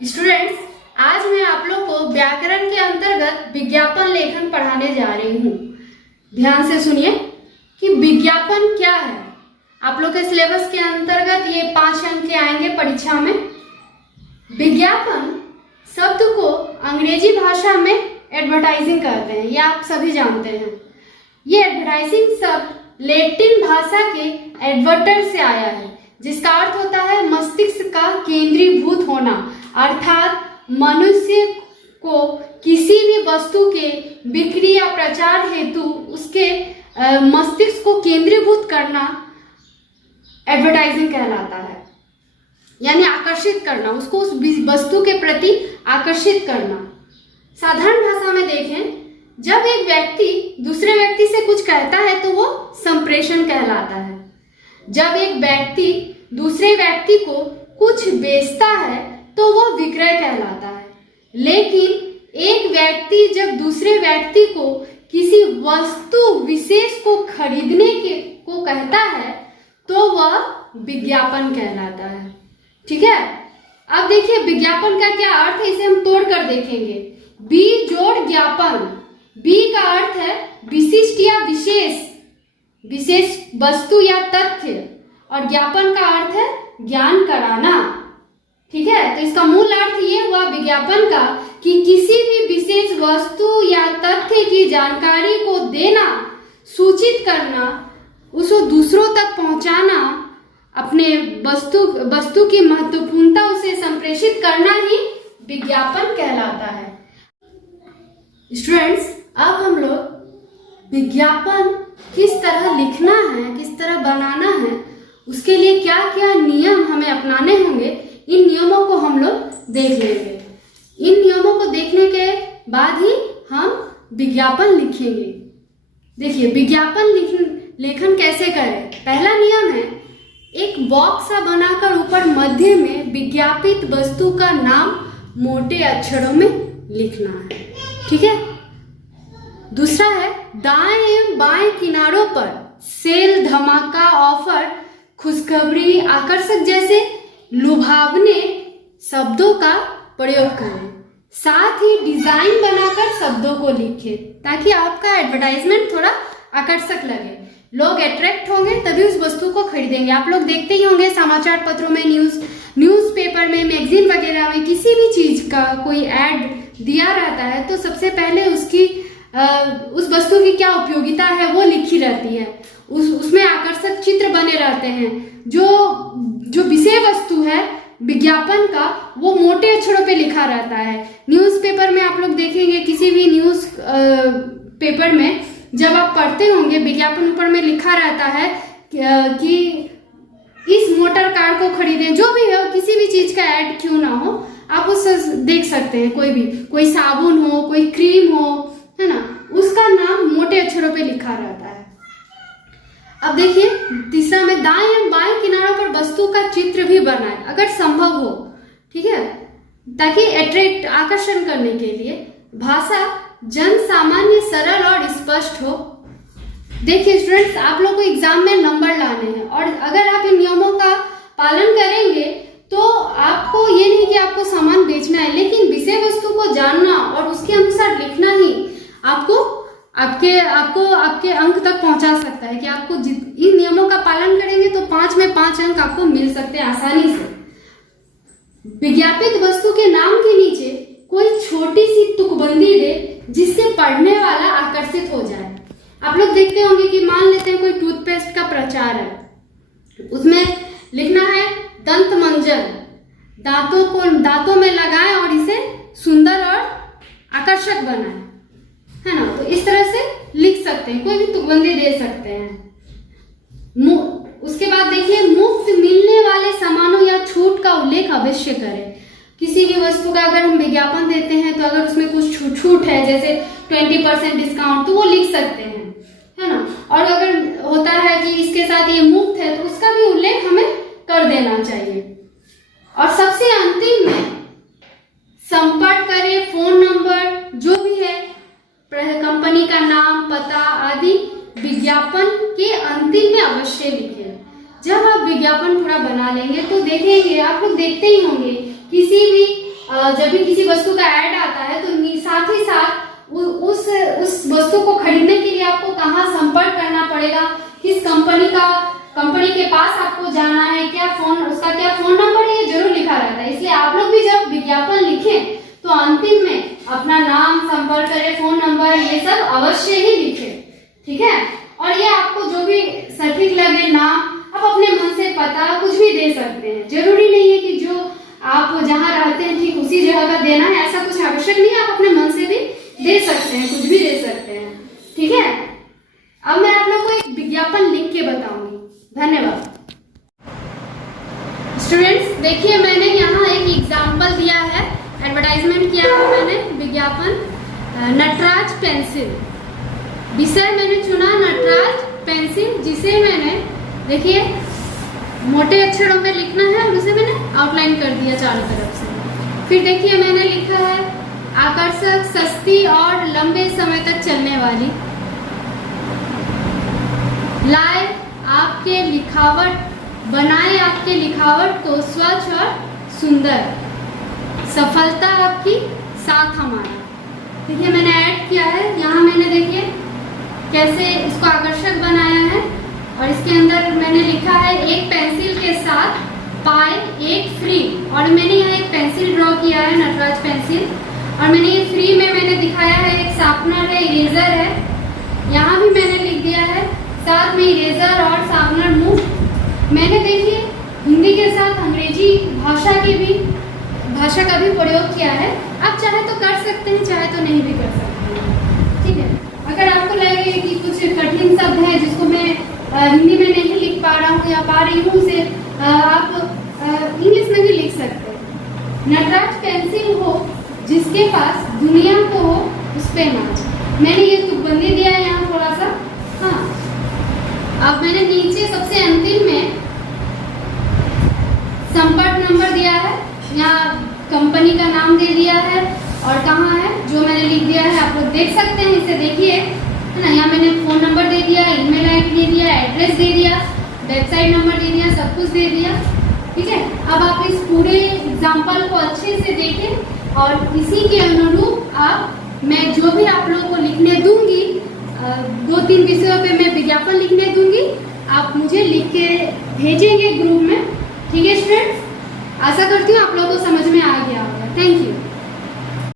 Students, आज मैं आप लोग को व्याकरण के अंतर्गत विज्ञापन लेखन पढ़ाने जा रही हूँ। ध्यान से सुनिए कि विज्ञापन क्या है। आप लोग के सिलेबस के अंतर्गत ये 5 अंक के आएंगे परीक्षा में। विज्ञापन शब्द को अंग्रेजी भाषा में एडवर्टाइजिंग कहते हैं, ये आप सभी जानते हैं। ये एडवर्टाइजिंग शब्द लैटिन भाषा के एडवर्टर से आया है, जिसका अर्थ होता है मस्तिष्क का केंद्रीभूत होना, अर्थात मनुष्य को किसी भी वस्तु के बिक्री या प्रचार हेतु उसके मस्तिष्क को केंद्रीभूत करना एडवर्टाइजिंग कहलाता है। यानी आकर्षित करना, उसको उस वस्तु के प्रति आकर्षित करना। साधारण भाषा में देखें, जब एक व्यक्ति दूसरे व्यक्ति से कुछ कहता है तो वो संप्रेषण कहलाता है। जब एक व्यक्ति दूसरे व्यक्ति को कुछ बेचता है तो वो विक्रय कहलाता है। लेकिन एक व्यक्ति जब दूसरे व्यक्ति को किसी वस्तु विशेष को खरीदने को कहता है तो वह विज्ञापन कहलाता है। ठीक है, अब देखिए विज्ञापन का क्या अर्थ है, इसे हम तोड़ कर देखेंगे। बी जोड़ ज्ञापन। बी का अर्थ है विशिष्ट या विशेष वस्तु या तथ्य, और ज्ञापन का अर्थ है ज्ञान कराना। ठीक है, तो इसका मूल अर्थ ये हुआ विज्ञापन का कि किसी भी विशेष वस्तु या तथ्य की जानकारी को देना, सूचित करना, उसको दूसरों तक पहुंचाना, अपने वस्तु की महत्वपूर्णता उसे संप्रेषित करना ही विज्ञापन कहलाता है। स्टूडेंट्स, अब हम लोग विज्ञापन किस तरह लिखना है, किस तरह बनाना है, उसके लिए क्या क्या नियम हमें अपनाने होंगे, इन नियमों को हम लोग देख लेंगे। इन नियमों को देखने के बाद ही हम विज्ञापन लिखेंगे। देखिए विज्ञापन लेखन कैसे करें। पहला नियम है, एक बॉक्स सा बनाकर ऊपर मध्य में विज्ञापित वस्तु का नाम मोटे अक्षरों में लिखना है। ठीक है। दूसरा है, दाएं एवं बाएं किनारों पर सेल, धमाका, ऑफर, खुशखबरी, आकर्षक जैसे लुभावने शब्दों का प्रयोग करें। साथ ही डिजाइन बनाकर शब्दों को लिखें ताकि आपका एडवर्टाइजमेंट थोड़ा आकर्षक लगे। लोग अट्रैक्ट होंगे तभी उस वस्तु को खरीदेंगे। आप लोग देखते ही होंगे समाचार पत्रों में, न्यूज़पेपर में, मैगजीन वगैरह में किसी भी चीज का कोई ऐड दिया रहता है तो सबसे पहले उस वस्तु की क्या उपयोगिता है वो लिखी रहती है। उसमें आकर्षक चित्र बने रहते हैं। जो विषय वस्तु है विज्ञापन का वो मोटे अक्षरों पे लिखा रहता है। न्यूज़पेपर में आप लोग देखेंगे, किसी भी न्यूज़ पेपर में जब आप पढ़ते होंगे विज्ञापन ऊपर में लिखा रहता है कि इस मोटर कार को खरीदें। जो भी हो, किसी भी चीज का ऐड क्यों ना हो, आप उसे देख सकते हैं। कोई साबुन हो, कोई क्रीम हो, है ना, उसका नाम मोटे अक्षरों पे लिखा रहता है। अब देखिए तीसरा में, दाएं एवं बाएं किनारों पर वस्तु का चित्र भी बनाएं अगर संभव हो। ठीक है, ताकि अट्रैक्ट, आकर्षण करने के लिए भाषा जन सामान्य, सरल और स्पष्ट हो। देखिए स्टूडेंट्स, आप लोग को एग्जाम में नंबर लाने हैं और अगर आप इन नियमों का पालन करेंगे तो आपको ये नहीं कि आपको सामान बेचना है, लेकिन विषय वस्तु को जानना और उसके अनुसार लिखना ही आपको आपके अंक तक पहुंचा सकता है। कि आपको इन नियमों का पालन करेंगे तो 5 में 5 अंक आपको मिल सकते हैं आसानी से। विज्ञापित वस्तु के नाम के नीचे कोई छोटी सी तुकबंदी दे जिससे पढ़ने वाला आकर्षित हो जाए। आप लोग देखते होंगे कि मान लेते हैं कोई टूथपेस्ट का प्रचार है, उसमें लिखना है दंत मंजन, दांतों में लगाएं और इसे सुंदर और आकर्षक बनाएं, है ना। तो इस तरह से लिख सकते हैं, कोई भी तुकबंदी दे सकते हैं। उसके बाद देखिए, मुफ्त मिलने वाले सामानों या छूट का उल्लेख अवश्य करें। किसी भी वस्तु का अगर हम विज्ञापन देते हैं तो अगर उसमें कुछ छूट है, जैसे 20% डिस्काउंट, तो वो लिख सकते हैं, है ना। और अगर होता है कि इसके साथ ये मुफ्त है तो उसका भी उल्लेख हमें कर देना चाहिए। और सबसे अंतिम में संपर्क करें, फोन नंबर जो भी है, कंपनी का नाम, पता आदि विज्ञापन के अंतिम में अवश्य लिखें। जब आप विज्ञापन पूरा बना लेंगे तो देखेंगे, आप लोग देखते ही होंगे किसी भी जब भी किसी वस्तु का ऐड आता है तो साथ ही साथ उस वस्तु को खरीदने के लिए आपको कहाँ संपर्क करना पड़ेगा, किस कंपनी के पास आपको जाना है, उसका क्या फोन नंबर है, ये जरूर लिखा रहता है। इसलिए आप लोग भी जब विज्ञापन लिखें तो अंतिम में अपना नाम, संपर्क करें, फोन नंबर, ये सब अवश्य ही लिखें, ठीक है। और ये आपको जो भी सटीक लगे नाम, आप अपने मन से पता कुछ भी दे सकते हैं। जरूरी नहीं है कि जो आप जहाँ रहते हैं ठीक उसी जगह का देना है, ऐसा कुछ आवश्यक नहीं है। आप अपने मन से भी दे सकते हैं, कुछ भी दे सकते हैं, ठीक है। अब मैं आप लोग को एक विज्ञापन लिख के बताऊंगी। धन्यवाद। स्टूडेंट्स देखिए, मैंने यहाँ एक एग्जाम्पल दिया है, एडवर्टाइजमेंट किया है मैंने, विज्ञापन नटराज पेंसिल। विषय मैंने चुना नटराज पेंसिल, जिसे मैंने देखिए मोटे अक्षरों में लिखना है और उसे मैंने आउटलाइन कर दिया चारों तरफ से। फिर देखिए मैंने लिखा है आकर्षक, सस्ती और लंबे समय तक चलने वाली, बनाए आपके लिखावट को स्वच्छ और सुंदर, सफलता आपकी साथ हमारा। देखिए मैंने ऐड किया है यहाँ, मैंने देखिए कैसे इसको आकर्षक बनाया है और इसके अंदर मैंने लिखा है एक पेंसिल के साथ पाए एक फ्री, और मैंने यहाँ एक पेंसिल ड्रॉ किया है नटराज पेंसिल, और मैंने ये फ्री में मैंने दिखाया है एक शार्पनर है, इरेजर है, यहाँ भी मैंने लिख दिया है साथ में इरेजर और शार्पनर मुफ्त। मैंने देखिए हिंदी के साथ अंग्रेजी भाषा का भी प्रयोग किया है। आप चाहे तो कर सकते हैं, चाहे तो नहीं भी कर सकते हैं, ठीक है। अगर आपको लगे कि कुछ कठिन शब्द है जिसको मैं हिंदी में नहीं लिख पा रहा हूँ या पा रही हूँ, उसे आप इंग्लिश में भी लिख सकते हैं। नटराज पेंसिल हो जिसके पास दुनिया को हो उस पे नाच। मैंने ये तुकबंदी दिया है यहाँ थोड़ा सा, हाँ। अब मैंने नीचे सबसे अंतिम में संपर्क नंबर दिया है, यहाँ कंपनी का नाम दे दिया है और कहाँ है जो मैंने लिख दिया है, आप लोग देख सकते हैं, इसे देखिए, है ना। यहाँ मैंने फोन नंबर दे दिया, ईमेल आईडी दे दिया, एड्रेस दे दिया, वेबसाइट नंबर दे दिया, सब कुछ दे दिया, ठीक है। अब आप इस पूरे एग्जाम्पल को अच्छे से देखें और इसी के अनुरूप मैं जो भी आप लोगों को लिखने दूंगी, 2-3 विषयों पे मैं विज्ञापन लिखने दूंगी, आप मुझे लिख के भेजेंगे ग्रुप में, ठीक है स्टूडेंट्स। आशा करती हूँ आप लोगों को समझ में आ गया होगा। Thank you.